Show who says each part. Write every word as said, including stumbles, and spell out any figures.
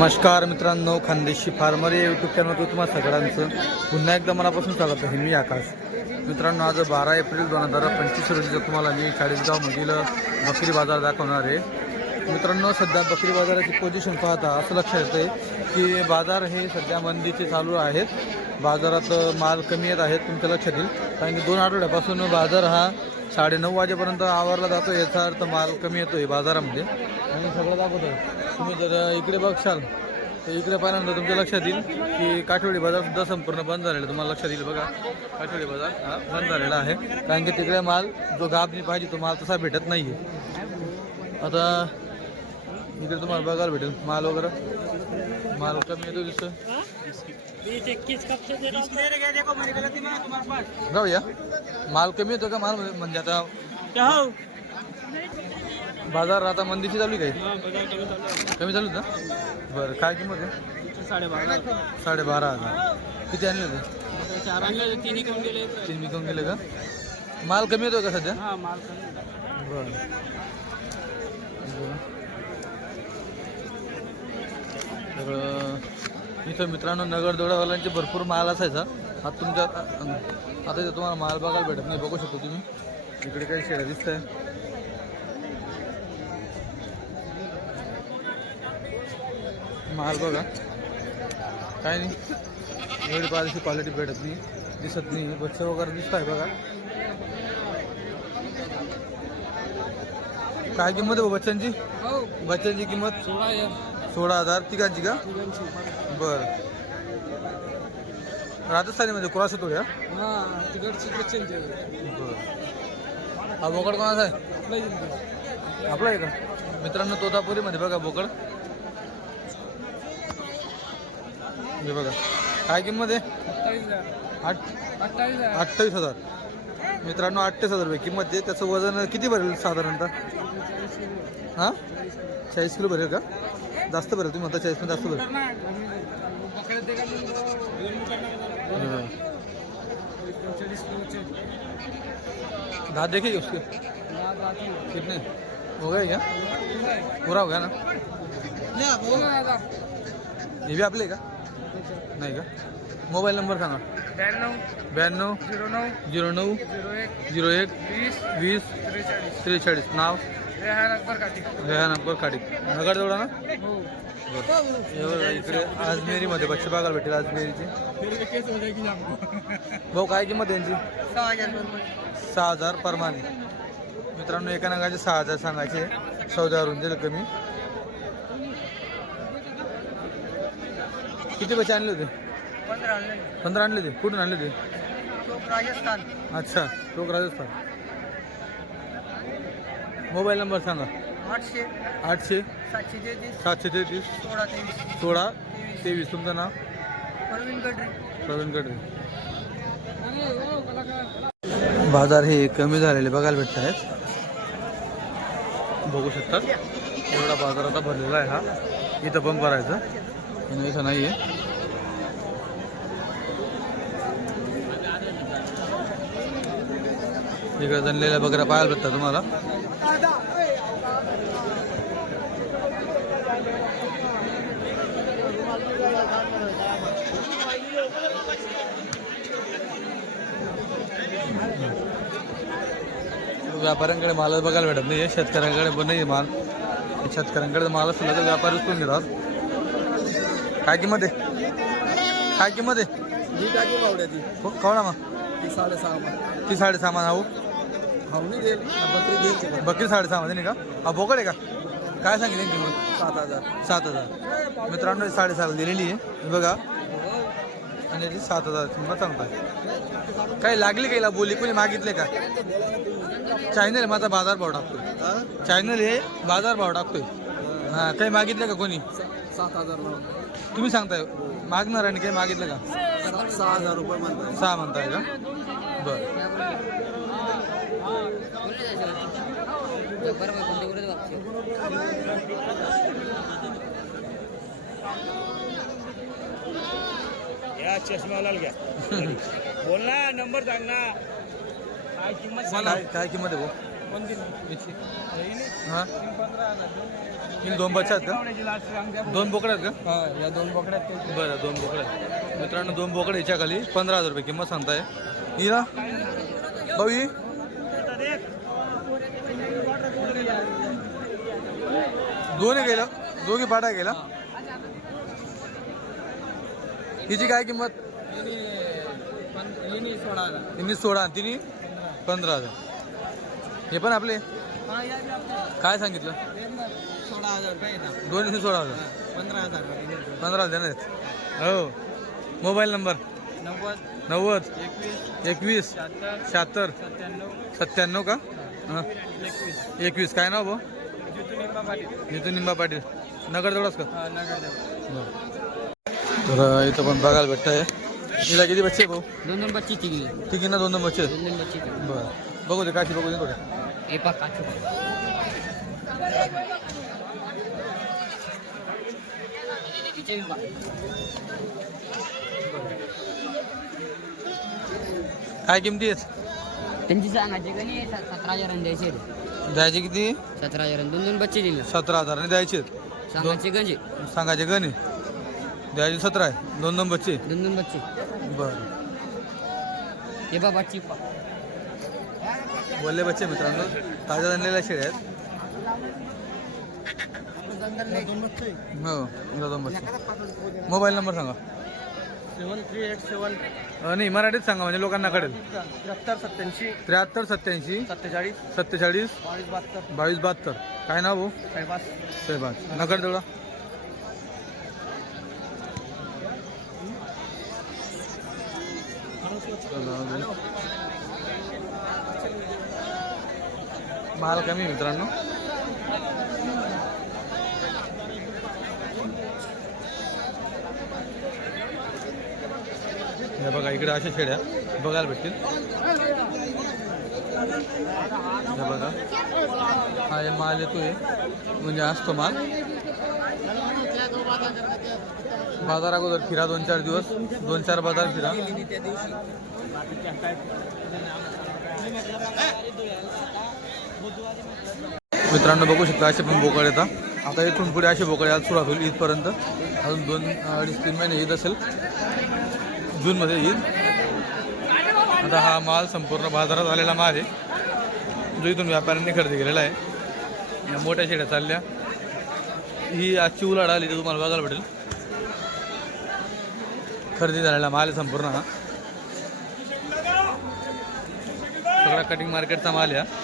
Speaker 1: नमस्कार मित्रांनो, खानदेशी फार्मर या यूट्यूब चॅनलवर तुम्हा सगळ्यांचं पुन्हा एकदा मनापासून स्वागत आहे. मी आकाश. मित्रांनो, आज बारा एप्रिल दोन हजार पंचवीस रोजी तुम्हाला मी चाळीसगावमधील बकरी बाजार दाखवणार आहे. मित्रांनो, सध्या बकरी बाजाराची पोझिशन पाहता असं लक्षात येतं आहे की बाजार हे सध्या मंदीचे चालू आहेत. बाजारात माल कमी येत आहेत. तुमच्या लक्षात येईल, कारण की दोन आठवड्यापासून बाजार हा साडेनऊ वाजेपर्यंत आवरला जातो. याचा अर्थ माल कमी येतो आहे बाजारामध्ये. आणि सगळं दाखवतो. तुम्ही जर इकडे बघशाल तर इकडे पाहिल्यानंतर तुमच्या लक्षात येईल की काठवडी बाजार सुद्धा संपूर्ण बंद झालेला. तुम्हाला लक्षात येईल बघा, काठवडी बाजार हा बंद झालेला आहे, कारण की तिकडे माल जो गाभणी पाहिजे तो माल तसा भेटत नाही आहे. आता इकडे तुम्हाला बघायला भेटेल माल वगैरे, माल कमी येतो दिसतं. जाऊया, माल कमी येतो का माल, म्हणजे आता बाजार आता मंदीची चालू आहे काही, कमी चालू ना. बरं, काय किंमत आहे?
Speaker 2: साडेबारा
Speaker 1: साडेबारा हजार. किती आणले होते?
Speaker 2: चार आणले, तीन विकून गेले.
Speaker 1: तीन विकून गेले का? माल कमी येतो का सध्या?
Speaker 2: हा, माल कमी.
Speaker 1: बरं. तर इथं मित्रांनो नगर दोडावाल्यांचे भरपूर माल असायचा. आता तुमच्या आता इथं तुम्हाला माल बघायला भेटत नाही. बघू शकतो तुम्ही, इकडे काही शेळ्या दिसत आहे. माल बघा, काय नाही एवढी पाहिजे क्वालिटी भेटत नाही, दिसत नाही. बच्चे वगैरे दिसत आहे बघा. काय किंमत आहे बच्चांची? बच्चांची किंमत सोळा हजार. तिघांची का? बरं. राजस्थानीमध्ये क्रॉस आहे थोड्या. बरं. हा बोकड कोणाचा आहे? आपला आहे का? मित्रांनो, तोतापुरीमध्ये बघा बोकड. हे बघा, काय किंमत आहे? आठ अठ्ठावीस हजार. मित्रांनो, अठ्ठावीस हजार रुपये किंमत आहे. त्याचं वजन किती भरेल साधारणतः? हां, चाळीस किलो भरेल का? जास्त भरेल. तुम्ही म्हणता चाळीस पण जास्त भरेल. दाँत देखिए उसके कितने हो गए क्या? पूरा हो गया ना? ये भी आपले का? नाही का? मोबाईल नंबर सांगा.
Speaker 2: ब्याण्णव
Speaker 1: ब्याण्णव
Speaker 2: झिरो नऊ
Speaker 1: झिरो नऊ
Speaker 2: झिरो एक
Speaker 1: झिरो एक
Speaker 2: वीस
Speaker 1: वीस
Speaker 2: त्रेचाळीस.
Speaker 1: त्रेचाळीस. नाव?
Speaker 2: रेहान अकबर काठी.
Speaker 1: रेहान अकबर काठी, नगर जवळ ना.
Speaker 2: हो.
Speaker 1: इकडे अजमेरीमध्ये बच्चे बघायला भेटेल. अजमेरीची भाऊ, काय किंमत आहे यांची?
Speaker 2: सहा हजार
Speaker 1: सहा हजार परमाने. मित्रांनो, एका नगाचे सहा हजार सांगायचे. चौदावरून दिलं कमी. किती बच्चे आणले होते?
Speaker 2: पंधरा आणले.
Speaker 1: पंधरा आणले होते. कुठून आणले होते?
Speaker 2: राजस्थान.
Speaker 1: अच्छा, लोक राजस्थान. मोबाईल नंबर सांगा.
Speaker 2: आठशे
Speaker 1: आठशे
Speaker 2: सातशे तेहतीस
Speaker 1: सातशे तेहतीस
Speaker 2: सोळा तेवीस
Speaker 1: सोळा तेवीस. तुमचं नाव?
Speaker 2: परवीन गडरे.
Speaker 1: प्रवीण गडरे. बाजार हे कमी झालेले बघायला भेटत आहेत. बघू शकतात, एवढा बाजार आता भरलेला आहे. हा इथं पण भरायचं आणि इथं नाही आहे. इकडे जनलेल्या बकऱ्या पाहायला भेटतात तुम्हाला. व्यापाऱ्यांकडे माल बघायला भेटत नाही. शेतकऱ्यांकडे पण नाही माल. शेतकऱ्यांकडे माल असला तर व्यापारी उचलून घेतात. काय किंमत आहे? काय किंमत आहे?
Speaker 2: जी टाकी पावड्याची
Speaker 1: कवडा मग?
Speaker 2: ती साडेसहा.
Speaker 1: ती साडेसहा मान. हाऊ
Speaker 2: हावणी देईल, बकरी देईल.
Speaker 1: बकरी साडेसहा मध्ये नाही का? हा बोकड आहे का? काय सांगितलं किंमत?
Speaker 2: सात हजार.
Speaker 1: सात हजार. मित्रांनो, साडेसहाला दिलेली आहे बघा. आणि याची सात हजार किंमत सांगतात. काही लागली काहीला बोली? कोणी मागितले का? चॅनल माझा बाजार भाव टाकतोय. चॅनल हे बाजार भाव टाकतोय. हां, काही मागितले का कोणी?
Speaker 2: सात हजार.
Speaker 1: तुम्ही सांगताय मागणार आणि काही मागितलं का?
Speaker 2: सहा हजार रुपये म्हणतात.
Speaker 1: सहा म्हणताय का? बरं.
Speaker 3: या चष्मावाला घ्या. बोल ना, नंबर सांग ना.
Speaker 1: काय किंमत काय काय किंमत आहे भाऊ? हां ही दोन बच्चा आहेत का दोन बोकडे आहेत का
Speaker 2: हा या दोन बोकड्या आहेत ते.
Speaker 1: बरं दोन बोकडे आहेत मित्रांनो दोन बोकडे याच्या खाली पंधरा हजार रुपये किंमत सांगताय ही ना भाऊ ही दोन्ही गेलं दोघी पाटा गेला हिची काय किंमत
Speaker 2: हिने पण- हिने सोळा हजार.
Speaker 1: तिने सोळा तिने पंधरा हजार हे पण आपले
Speaker 2: हा, या बी आपल्या.
Speaker 1: काय सांगितलं
Speaker 2: ते ना, सोळा हजार रुपये आहे ना.
Speaker 1: दोन्ही सोळा हजार
Speaker 2: पंधरा हजार रुपये.
Speaker 1: पंधरा हजार देणार आहेत हो मोबाईल नंबर
Speaker 2: नव्वद
Speaker 1: नव्वद
Speaker 2: एकवीस
Speaker 1: एकवीस
Speaker 2: शहात्तर
Speaker 1: शहात्तर
Speaker 2: सत्त्याण्णव
Speaker 1: सत्त्याण्णव का हां
Speaker 2: एकवीस
Speaker 1: एकवीस काय नाव भाऊ
Speaker 2: जिथून निंबा पाटील.
Speaker 1: नितू निंबा पाटील नगर जवळच का
Speaker 2: हा नगर देव.
Speaker 1: तर इथं पण बघायला भेटत आहे तिला किती बच्चे आहे भाऊ
Speaker 2: दोन दोन बच्ची तिघी
Speaker 1: ठीक ना दोन दोन बच्चे आहेत?
Speaker 2: दोन दोन बच्ची
Speaker 1: बरं बघू दे काशी बघू दे थोडे
Speaker 2: हे पा काचू
Speaker 1: काय किमती आहेत
Speaker 2: त्यांची सांगायचे का नाही सतरा हजार द्यायचे
Speaker 1: द्यायचे किती
Speaker 2: सतरा हजार दोन दोन बच्चे दिले
Speaker 1: सतरा हजाराने द्यायचे आहेत
Speaker 2: सांगायचे गंजे
Speaker 1: सांगायचे गणे द्यायचे सतरा आहे दोन दोन बच्चे
Speaker 2: दोन दोन बच्चे
Speaker 1: बरं
Speaker 2: हे बा बच्ची
Speaker 1: बोलले बच्चे मित्रांनो ताज्या आणलेल्या शेळ्या आहेत हो इथं दोन बच्चे मोबाईल नंबर सांगा
Speaker 2: सेवन थ्री एट सेवन
Speaker 1: अं, नाही मराठीत सांगा म्हणजे लोकांना कळेल
Speaker 2: त्र्याहत्तर सत्याऐंशी
Speaker 1: त्र्याहत्तर सत्याऐंशी
Speaker 2: सत्तेचाळीस
Speaker 1: सत्तेचाळीस
Speaker 2: बावीस बहात्तर
Speaker 1: बावीस बहात्तर काय नाव भाऊ
Speaker 2: साहेबास
Speaker 1: साहेबाज नगर तेवढा माल कमी मित्रांनो हे बघा इकडे अशा शेड्या बघायला भेटतील हे बघा हा हे माल येतोय म्हणजे असतो माल बाजार अगोदर फिरा दोन चार दिवस दोन चार बाजार फिरा मित्रांनो बघू शकता असे पण बोकड येतात आता इथून पुढे असे बोकड आज सुरुवात होईल ईदपर्यंत अजून दोन अडीच तीन महिने ईद असेल जूनमध्ये ईद आता हा माल संपूर्ण बाजारात आलेला माल आहे जो इथून व्यापाऱ्यांनी खरेदी केलेला आहे या मोठ्या शेड्या चालल्या ही आजची उलाढ आली तर तुम्हाला बघायला भेटेल खरेदी झालेला माल आहे संपूर्ण हा सगळा कटिंग मार्केटचा माल आहे